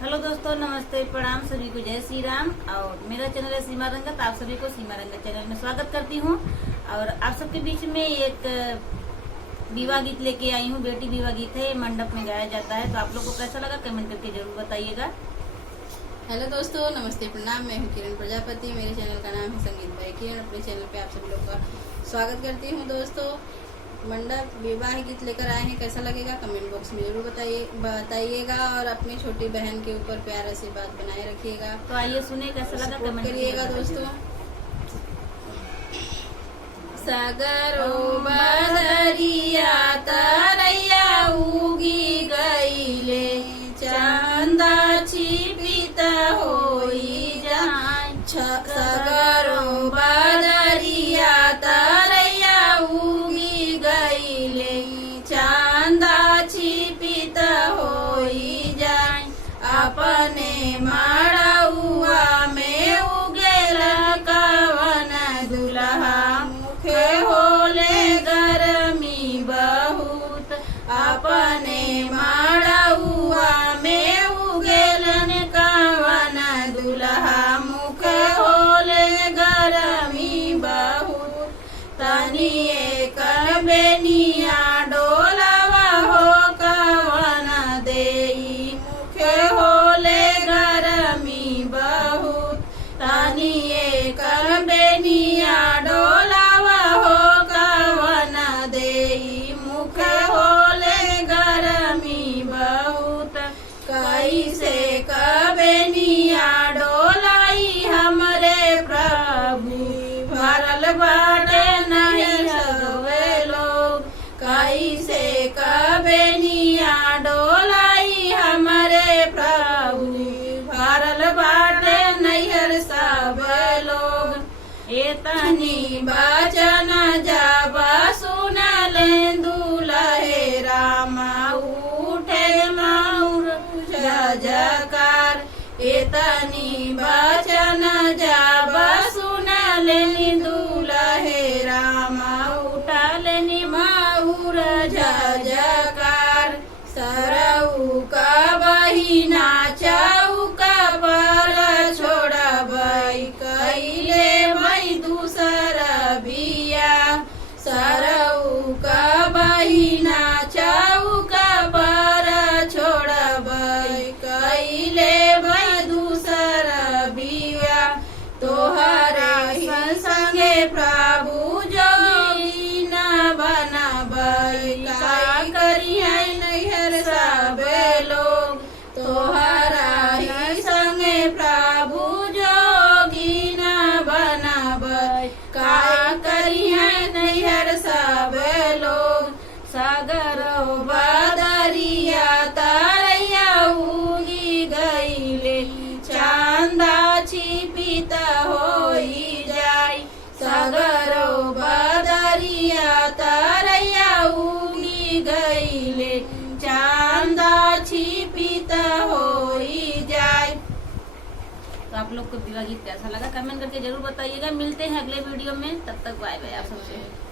Hello दोस्तों, नमस्ते, प्रणाम सभी को, जय श्री राम। और मेरा चैनल है सीमा रंगत। आप सभी को सीमा रंगत चैनल में स्वागत करती हूँ। और आप सबके बीच में एक विवाह गीत लेके आई हूँ। बेटी विवाह गीत है, मंडप में गाया जाता है। तो आप लोग को कैसा लगा कमेंट करके जरूर बताइएगा। हेलो दोस्तों, नमस्ते, प्रणाम। मैं हूँ किरण प्रजापति। मेरे चैनल का नाम है संगीत बाय किरण। अपने चैनल पे आप सभी लोग का स्वागत करती हूँ। दोस्तों, मंडप विवाह गीत लेकर आए हैं। कैसा लगेगा कमेंट बॉक्स में जरूर बताइएगा। और अपनी छोटी बहन के ऊपर प्यार आशीर्वाद बनाए रखिएगा। तो आइए सुने कैसा लगा कमेंट करिएगा दोस्तों। सागरो बदरिया तरैया उगी गईले, चांदा छिपित होई जाए। सागरो बदरिया तरैया उगी गईले, चांदा छिपित होई जाए। अपने मड़उआ में उगेल कवन दुल्हा, मुखे होले गर्मी बहुत। अपने मड़उआ में उगेलन कवन दुल्हा, मुखे होले गर्मी बहुत। तनी एक बेनिया डोलवा हो कवन देई, मुखे होले गर्मी बहुत। तनी एक बेनिया डोलवा हो कवन देई, मुखे होले गर्मी बहुत। कैसे कबेनिया डोलाई हमरे प्रभु, भरल बाटे नहीं सगवे लोग। कैसे कबेनिया डोलाई हमरे प्रभु, भरल बाटे नैहर सब लोग। एतनी बचन जब सुनल दुल्हे रामा, उठे माउर जजकार। एतनी बचन जब सुनल दुल्हे रामा, उठल माउर जजकार। सरऊ का बहिना चौका पर छोड़बई, कैले मई दूसर बिया। सरऊ का बहिना चौका पर छोड़बई, कैले मई दूसर बिया। तोहरा संगे प्रभु जोगी न बनबई, का करिए नैहर सब लोग। तोहरा ही संगे प्रभु जोगी न बनबई, का करिए नैहर सब लोग। सागर बदरिया तरैया उगी गईले, चांदा छिपित होई जाई। सागर बदरिया तरैया उगी गईले, चांदा छिपित होई जाए। तो आप लोग को विवाह गीत कैसा लगा कमेंट करके जरूर बताइएगा। मिलते हैं अगले वीडियो में, तब तक बाय बाय आप सबसे।